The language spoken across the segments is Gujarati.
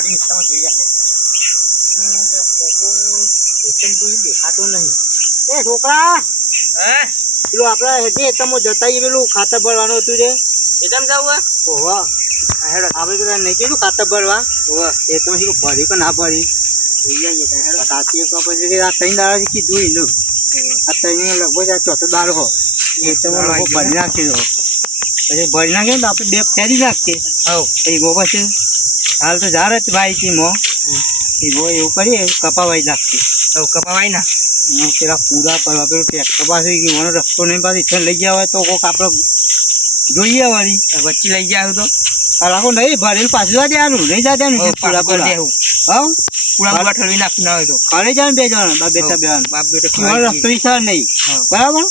વળી તમે જોઈ લે દેખાતો નહીં એ છોકરા હા પેલું આપડે હેઠે તમે જતા પેલું ખાતર ભરવાનું હતું રે એકદમ જવું ઓવા આપણે પેલા નહીં કીધું ખાતર ભરવા ઓવા એ તમે શું ભરી કે ના ભરી સાચી પછી આ 3 દાડાથી કીધું એનું આ 3 લગભગ આ ચોથો દાડો હો એ તમે લોકો ભરી નાખી દો પછી ભરી નાખીએ ને આપણે 2 ફેરી નાખીએ હવ એ બહુ પછી હાલ તો જા જ ભાઈ ટીમો એ બહુ એવું કરીએ કપાવાઈ નાખીએ હવ કપાવાય ના પેલા પૂરા કરવા પેલું ટ્રેક્ટર પાસે મને રસ્તો નહીં પાછી ઈચ્છા લઈ ગયા હોય તો કોઈક આપણે જોઈએ વળી વચ્ચે લઈ જાય તો રાખો નહીં ભરેલું પાછું જા દેવાનું નહીં જા દેવાનું પૂરા પૂરા દેવું હા પૂરા પૂરા ઠરવી નાખી ના હોય તો ખરે જાય બે જણ બાપ બેટા બેન બાપ બેટો રસ્તો ઈચ્છા નહીં બરાબર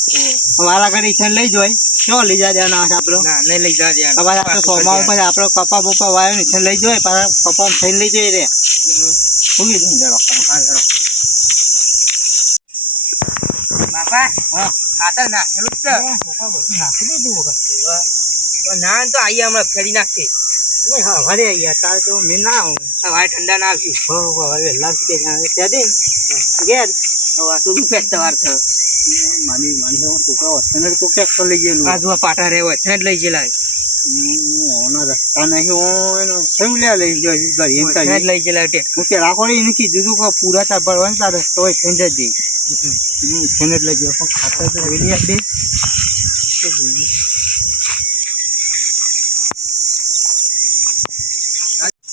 મારા ઘરે ઈચ્છા લઈ જાય શું લઈ જા દેવાના આપણે ના નહીં લઈ જા દે તમારે આપણે સોમાં પછી આપણે કપા બપા વાયો ને ઈચ્છા લઈ જાય પાછા કપા થઈને લઈ જાય રે શું કીધું બાપા હા ખાતર નાખેલું જ છે નાખી દીધું તો ના તો આઈએ હમણાં ફેરી નાખશે હા ભરે યાર તારે તો મેં ના આવું સવારે ઠંડા ના આવશું વહેલા સુધી ત્યાં દે ઘેર હવે આ તો ફેટ તવાર છે મારી છોકરા વચ્ચે કોઈ ટ્રેક્ટર લઈ ગયેલું આ જો પાટા રહેવા છે જ લઈ ગયેલા ઓનો રસ્તા નહીં એનો કેમ લે લઈ ગયો ઘરે જ લઈ ગયેલા હું કે રાખો એને કીધું તું કે પૂરા તાર ભરવાનું તાર રસ્તો હોય થઈ જ જઈ થઈને જ લઈ ગયો પણ ખાતર તો જોઈ લે બે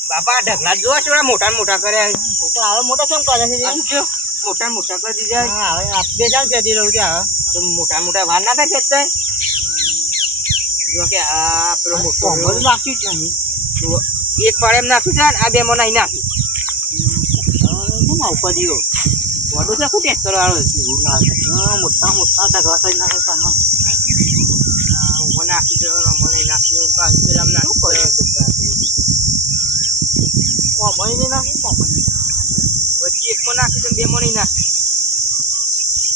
બાપા ઢગલા જોવા છે મોટા મોટા કર્યા છોકરા હવે મોટા કેમ કરે છે મોટા મોટા કરી દીધા હા હવે બે ચાલ ફેરી રહું ત્યાં મોટા મોટા વાર ના થાય ખેંચતા જો કે આ પેલો મોટો બધું નાખ્યું જ નહીં એક પાડે એમ નાખ્યું છે ને આ બે માં નહીં નાખ્યું શું ના ઉપર દીવો વડું છે ખૂટે કરો આવે એવું લાગે મોટા મોટા ઢગલા કરી નાખે મને નાખી દો મને નાખ્યું પાછું પેલા નાખ્યું કોમણી નાખી વચ્ચે એકમાં નાખી દો બે માં નહીં નાખી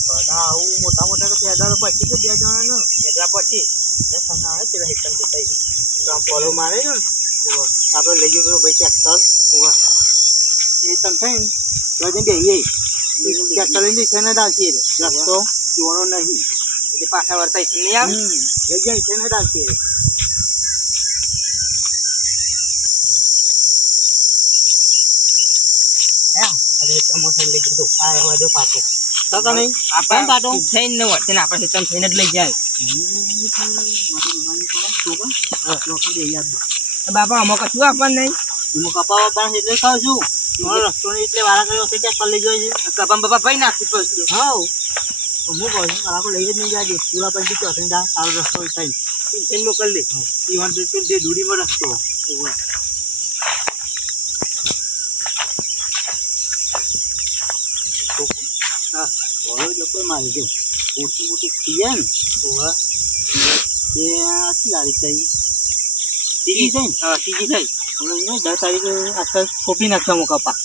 બધા આવું મોટા મોટા તો પેદા પછી કે 2 જણા ને એટલા પછી આવે પેલા હિસાબ દેતા ફોલો મારે ને આપણે લઈ ગયો ભાઈ ટ્રેક્ટર એ તને થઈને બે ટ્રેક્ટર લઈને છે ને ડાલશીએ રસ્તો જોવાનો નહીં એટલે પાછા વળતા નહીં આવે લઈ જાય છે ને ડાલશીએ પ્રમોશન લઈ ગયું આ હવે દો પાછો તો નહીં આપણે પાટો થઈને ન હોય તેને આપણે હિતમ થઈને જ લઈ જાય બાપા અમુક કશું આપણને નહીં હું કપાવા પણ એટલે ખાવ છું રસ્તો ને એટલે વાળા કર્યો છે ત્યાં લઈ જાય છે કપામ બાપા ભાઈ નાખી પછી હા હું કહું છું વાળા લઈ જ નહીં જાય પૂરા પછી ચોથે સારો રસ્તો થઈ એને મોકલી દે ઈવન તે દૂરીમાં રસ્તો હા બોલો જબ્બર મારી ગયો મોટું મોટું ખીએ ને તે આખી ગાડી થઈ ત્રીજી થઈ હા ત્રીજી થઈ હવે 10 તારીખે આખા સોંપી નાખવા કપા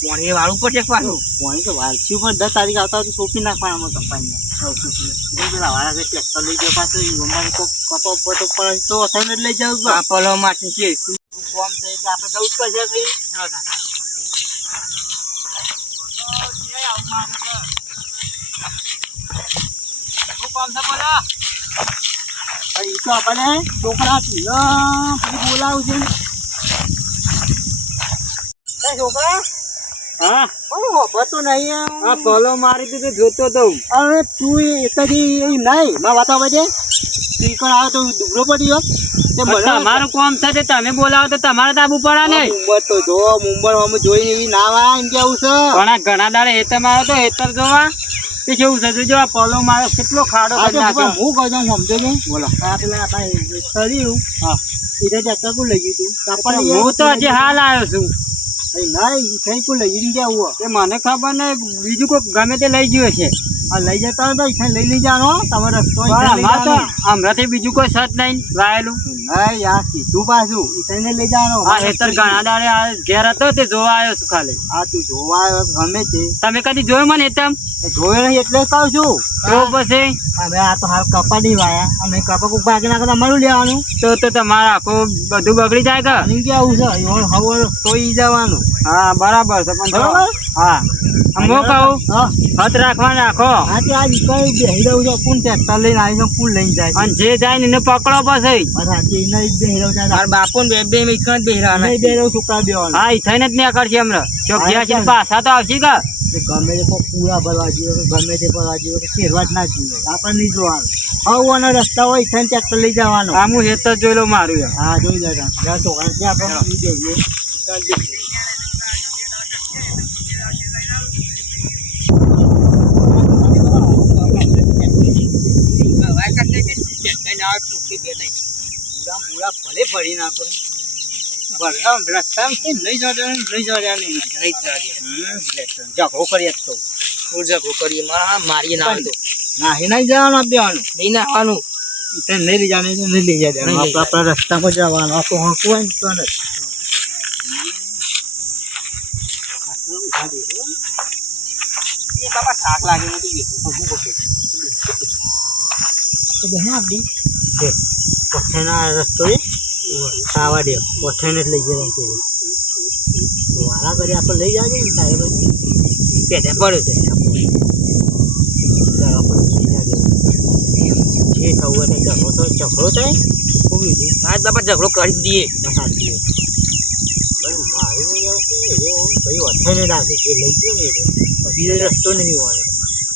પાણી વાળું પડશે પાછું પાણી તો વાળશું પણ 10 તારીખ આવતા તો સોંપી નાખવાના કપાઈને પેલા વાળા ટ્રેક્ટર લઈ ગયો પાછું અમારે કપા ઉપર તો પણ તો અથાઈને જ લઈ જાવ આ પલો માટે છે કોમ છે એટલે આપણે જવું જ પડશે કઈ આપણને છોકરા બોલાવું છે છોકરા હા તો નહીં આ પલો મારી દીધું જોતો તો અરે તું એકદી નહીં મારા વાતા બજે તું પણ આવે તો દુબળો પડી ગયો તમારું કામ છે તમે બોલાવો તો તમારે તાબુ પડે ને મુંબઈ તો જો મુંબઈ અમે જોઈને એવી ના આવે એમ કેવું છે પણ આ ઘણા દાડે હેતર મારો તો હેતર જોવા તે કેવું છે જો આ પલો મારો કેટલો ખાડો કરી નાખ્યો હું કહું છું સમજો ને બોલો હા પેલા આપણે કર્યું હા સીધા ટ્રેક્ટર કો લઈ ગયું તું હું તો હજી હાલ આવ્યો છું ના કઈ કો લઈ ગયું કેવું એ મને ખબર ને બીજું કોઈ ગમે તે લઈ ગયું છે આ લઈ જતા હોય તો ઈથે લઈ જવાનો તમારો રસ્તો પણ ઈથે લઈ અમારે તો જવાનો. હમણાંથી બીજું કોઈ સત નહીં વાયેલું. નહીં યાર કીધું પાછું ઈથે લઈ જવાનો. આ હેતર ઘણા દાડે આ ઘેર હતો તે જોવા આવ્યો છું ખાલી. આ તું જોવા આવ્યો ગમે તે તમે કદી જોયું મને હેતમ? જોયો નહીં એટલે જ કહું છું. તો પછી હવે આ તો હાલ કપા નહીં વાયા અને કપા કોક ભાગી નાખે તમારું લેવાનું. તો તમારે આખું બધું બગડી જાય કે? આની કેવું છે એવું હવે તોઈ જવાનું. હા બરાબર છે પણ જો- બરાબર? હા હું કહું હા હદ રાખવા રાખો આ તે આ નીકળી બેસી રહ્યું છે કોણ ટ્રેક્ટર લઈને આવી છે કોણ લઈને જાય છે. અને જે જાય ને એને પકડો પછી. બસ સાચી એને જ બેસી રહ્યું છે. મારા બાપુ ને બે બે જ બેહી નહીં બેસી રહ્યું છોકરા બેવાનું. હા ઈ થઈને જ નહીં કરશે હમણાં ચોક ગયા છે પાછા તો આવશે કે? તે ગમે તે કોઈ પૂરા ભરવા જોઈએ કે ગમે તે ભરવા જોઈએ કે શેરવા જ ના જોઈએ આપણે નહીં જોવાનું. હવાનો રસ્તા હોય ઈથે ટ્રેક્ટર લઈ જવાનો. આ હું હેતર જોઈ લઉં મારું યાર. હા જોઈ લેતા ત્યાં છોકરા ત્યાં આપણે ઈ જઈએ. પૂરા મૂળા ભલે ફરી નાખો ભલે રસ્તામાં કેમ લઈ જવા નહીં ઝઘડો કરીએ તો મારીએ નાહી નહીં જવાનું આપ દેવાનું નહીં નાવાનું. નહીં લઈ જવાનું નહીં લઈ જવાનું આપણે આપણા રસ્તામાં જવાનું આપણું હોંકવું હોય ને તો નથી. બાપા થાક લાગે હું પઠાઈના રસ્તો આવા દે પઠાઈને જ લઈ જવા છે વાળા કરી આપણે લઈ જાય ને તારે પછી પેટે પડ્યો છે જે થવું હોય તે ઝઘડો તો ઝઘડો થાય ખૂબ ઈજી આજ બાપા ઝઘડો કરી દઈએ. સાચી મારું ભાઈ પઠાઈને રાખે જે લઈ ગયો ને બીજો રસ્તો નહીં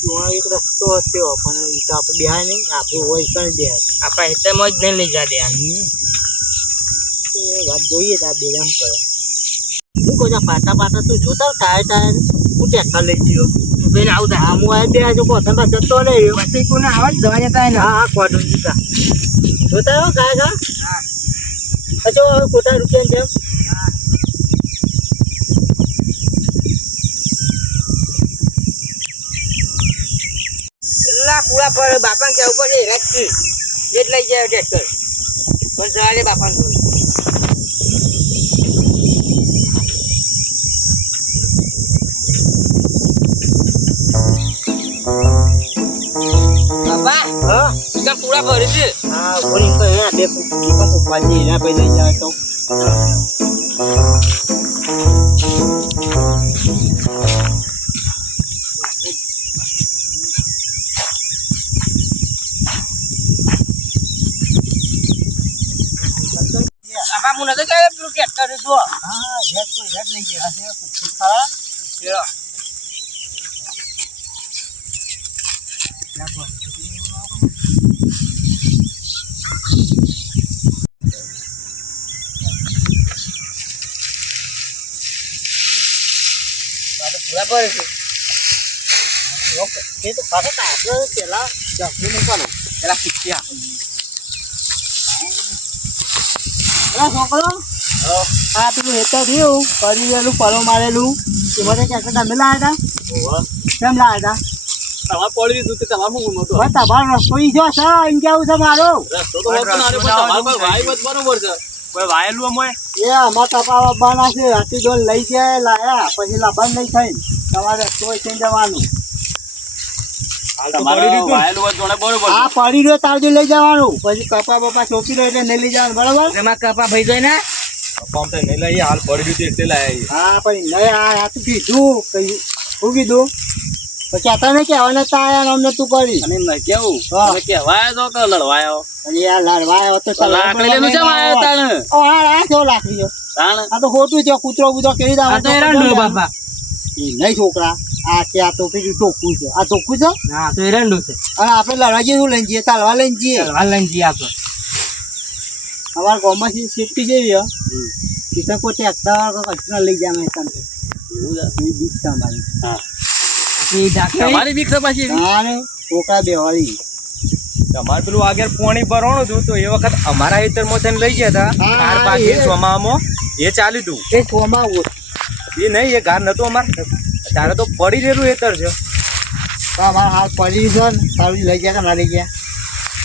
હોય એક રસ્તો હતો પણ એ તો આપણે બેહાય નહીં આપણું હોય કઈ બેહાય આપણા હેતરમાં જ નહીં લઈ જા દે. એ વાત જોઈએ તો આ બે આમ કરે હું કોઈ પાટા પાટા તું જોતા ટાયર ટાયર હું ટ્રેક્ટર લઈ ગયો બેન આવું થાય. હા હું આ બે જો કોથન પાસે જતો નહીં પછી કોને આવા જ જવા જતા ને. હા હા કોટન જીતા જોતા હો કાય કા અચ્છા હવે કોટા રૂપિયા જેમ પૂરા પર બાપા કેવું પડે રાખી એ જ લઈ જાય ટ્રેક્ટર પણ જવા દે બાપા બાપા હા તમે પૂરા ભરે છે. હા બોલી તો હે બે કીકમ ઉપવાજી એના પૈ લઈ જાય તો બાપા હું નતો કહ્યું પેલું ટ્રેક્ટર જો હા હેડ તો હેડ લઈ ગયા છે ખૂબ ખરા પૂરા ભરે છે. એ તો ખરે આપણે પેલા જખલું નહીં કરો પેલા શીખ્યા છોકરો હા પેલું હેતર થયું કરી ગયેલું પલો મારેલું એમાં ક્યાંક તમે લાવ્યા હતા કેમ લાવ્યા હતા તમારે પડી દીધું તમારે શું મોટો બસ તમારો રસ્તો ઈ જો છે એમ કેવું છે મારો રસ્તો તો હોતો ના રે, પણ તમારે કોઈ વાય મત બરોબર છે. કોઈ વાયેલું અમોય એ આમાં તપા બાના છે હાથી ડોલ લઈ ગયા લાયા પછી લાભાન નહીં થઈ તમારે રસ્તો હોય છે જવાનું તમારે વાયેલું હોય જોડે બરોબર. આ પડી રહ્યો તારજો લઈ જવાનું પછી કપા બપા ચોપી રહ્યો એટલે નહીં લઈ જવાનું બરાબર એમાં કપા ભાઈ જોઈ ને પંપ તો નહીં લઈએ હાલ પડી દીધું એટલે લાયા હા પછી નહીં આ તું કીધું કઈ શું કીધું પછી આતા ને કહેવાના તાયા અમને તું કરી અને એમ કેવું હા. તમે કહેવાય તો કે લડવાયો અને યાર લાડવા તો લાકડી લેલું છે મારે તાણ આ કેવો લાકડી છે તાણ આ તો ખોટું છે કૂતરો બૂતરો કેવી રીતે આ તો એરંડો બાપા. એ નહીં છોકરા આ કે આ તો પેલું ટોકું છે આ ટોકું છે હા તો એરંડો છે. અને આપણે લડવા જઈએ શું લઈને જઈએ તાલવા લઈને જઈએ ચાલ લઈને જઈએ આપણે. અમારા ગામમાં સેફટી જેવી હે ત્યાં કોઈ ટ્રેક્ટર કચરા લઈ જાય મેં તમને એવી બીક છે અમારી હા એ ડાક્ટર તમારી બીક છે પાછી એવી? હા ને છોકરા બેવાળી તમારે પેલું આગળ પોણી ભરવાનું હતું તો એ વખત અમારા ખેતરમાં થઈને લઈ ગયા હતા હા, કાર પાકી એ. ચોમામાં એ ચાલ્યું હતું એ છોમાં એ નહીં એ ઘર નતું અમારે તારે તો પડી રહેલું ખેતર છે અમારે હાલ પડી છે ને તારું લઈ ગયા કે ના લઈ ગયા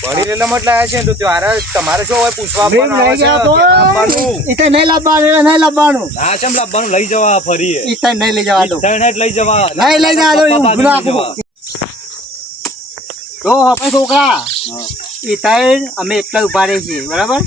વળી રેલા મત લાયા છે ને તો ત્યારે તમારે શું હોય પૂછવા મેં આપવાનું આવે લઈ ગયા છે તો કે આપવાનું? એ તો નહીં લાવવાનું ના ચમ લાવવાનું લઈ જવા ફરી એ તો નહીં લઈ જવા દો ત્રણ જ લઈ જવા નહીં લઈ જવા દો એવું પપ્પા ઊભું ભાગી રાખું. જવા. જો આપણે છોકરા એ તાર અમે એટલા જ ઉભા રહીએ છીએ બરાબર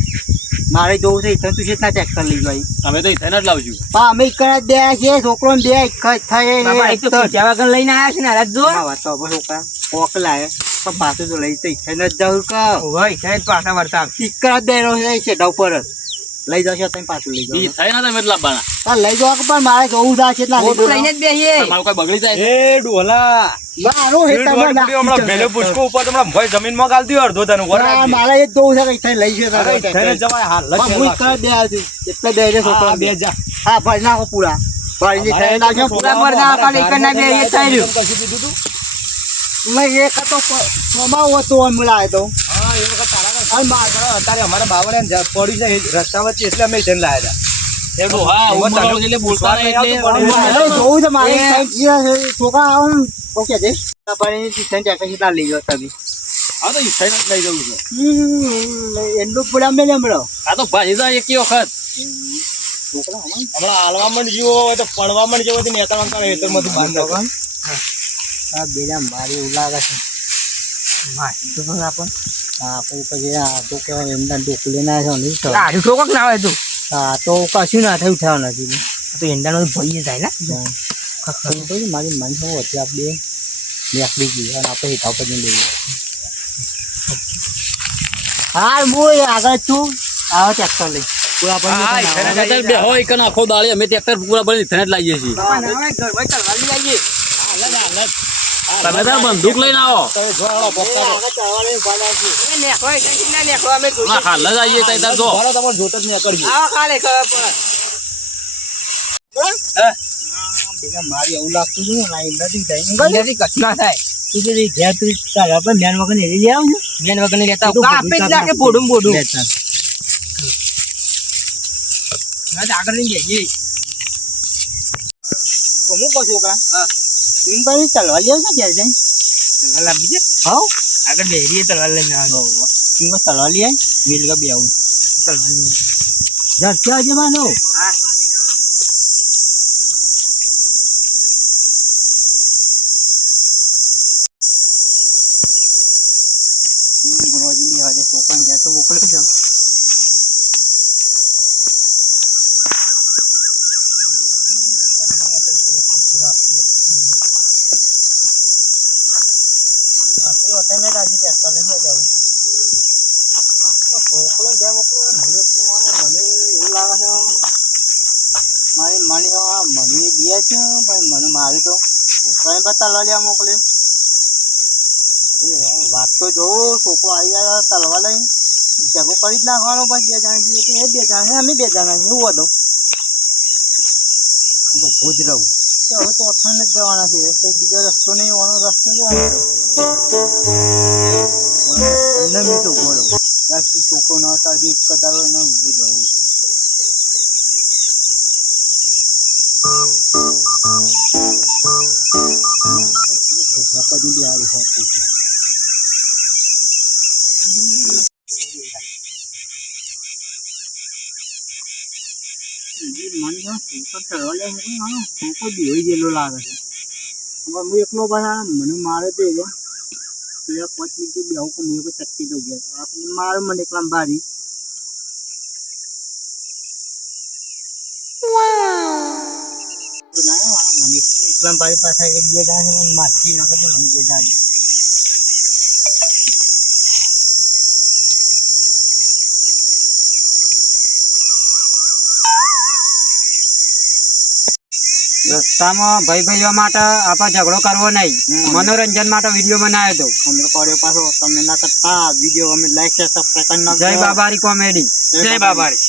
મારે જોવું છે ઇથન તું કેટલા ચેક કરી લઈ ભાઈ અમે તો ઇથેન જ લાવશું પણ અમે એક જ બે છીએ છોકરો ને બે એક જ થાય બાબા એક તો પૂછ્યા વગર લઈને આયા છે ને હાલ જો વાત તો હવે છોકરા કોક લાવે પણ પાછું તો લઈ તો ઇથન જ જાઉં કહું હોય સાહેબ પાછા વળતા એક જ બે રહ્યો છે ડાઉ પર જ લઈ જશો તમે પાછું લઈ જાઓ થઈ ના તમે લાવવાના પણ લઈ જાઓ પણ મારે જોવું છે કેટલા ફોટો લઈને જ બેસીએ તમારું કોઈ બગડી જાય એ ડોલા મારો હેઠળ ના હમણાં ભેલે પૂછકો ઉપર તમને ભય જમીનમાં ગાલ દીધો અડધો તને વર ના, મારે એ જ જોવું છે કે ઇથન લઈ જશે ઇથેન જ જવાય હાલ પણ હું એક જ બે આવ્યો છું એટલે બે રે છોકરા બે જા હા ભરી નાખો પૂરા ભરીને થઈને નાખજો પૂરા પૂરા પર ના કાલે એક ના બે એ થઈ રહ્યું કશું કીધું તું મેં એક હતો સ્વભાવ હતો એમ લાવ્યો તો હા એ વખત તારા અને મારા અત્યારે અમારા બાવળે પડ્યું છે એ રસ્તા વચ્ચે એટલે અમે ઇથેન લાયા હતા એ ડોહા હું તને એટલે બોલતા નહીં એટલે મારે જોવું છે મારે સાઈડ છે છોકરા આવું ઓકે છે ભરીને ટિફિન ટેક્સ કેટલા લઈ ગયો તમે હા તો ઇથેન જ લઈ જવું છે એન્ડો પૂરા મેં લેમડો આ તો ભાઈ જાય એક વખત છોકરા હમણાં હાલવા મંડ જેવો હોય તો પડવા મંડ જેવો હોય નેતામાં કરે હેતરમાંથી બહાર નીકળે. હા બેજા મારી એવું લાગે છે તો પણ આપણ હા પછી આ તો કહેવાય એમના ડોકલી ના છે નહીં તો આડું ઠોકક ના હોય તું હા તો કશું ના થયું થવા નથી તો એંડાનો ભઈ જાય ને મારી મન શું હતી આપણે નીકળી ગઈ અને આપણે હિતાવ પર લઈએ હા હું આગળ છું આવો ટ્રેક્ટર લઈ પૂરા હા, ઇથેન જ પર બે હોય કે આખો દાડી અમે ટ્રેક્ટર પૂરા ભરીને ઇથેન જ લાવીએ છીએ તમે તાર બંદૂક લઈને આવો હા હાલ જ આવીએ તઈ તાર જો તમારે જોત જ નહીં કરજો મારી એવું લાગતું હતું ને લાઈન નથી થાય કશું ના થાય તું કે ઘેર તું તારે આપણે મેન વગર ને લઈ આવ મેન વગર નહીં લેતા કાપે જ નાખે બોડું બોડું આગળ લઈને જઈએ હું કહું છોકરા તું પાસે ચાલવા લઈ આવશે ક્યારે જાય તલવાર લાવી છે હાઉ આગળ બેરીએ તલવાર લઈને આવજો તું પાસે ચાલવા લઈ આય વેલ કા બે આવું તલવાર લઈને જા ક્યાં જવાનો હા રોજી બે વાગે છોકરા ગયા તો મોકલે જાવ મારી માની મને બે છે પણ મને મારે તો છોકરાને પણ તલવારિયા મોકલ્યો વાત તો જોઉં છોકરો આવી ગયા તલવા લઈને જગો કરી જ નાખવાનો બસ બે જણા છીએ કે એ બે જણા છે અમે બે જણા છીએ એવું હતું તો ભૂજ રહું તો હવે તો અથાણ જ જવાના છે તો બીજો રસ્તો નહીં વાનો રસ્તો જ મેં તો બોલો ત્યાંથી છોકરો ન હતા એક કદારો એને ઊભું જવું છે ગણપતિ બી આવી શકતી છે લાગે છે હું એકલો પાછા મને મારે તો એવો 5 મિનિટ બે આવું હું ચટકી દઉં ગયા મારે મને એકલા બારી મને એકલા બારી પાછા એક બે દાડે મને માછી ના કરજો મને બે દાડે રસ્તામાં ભાઈ ભાઈઓ માટે આપણે ઝઘડો કરવો નહીં મનોરંજન માટે વિડીયો બનાવ્યો હતો અમે કર્યો પાછો તમે ના કરતા વિડીયો અમે લાઈક સબસ્ક્રાઇબ કરી નાખજો જય બાબારી કોમેડી જય બાબારી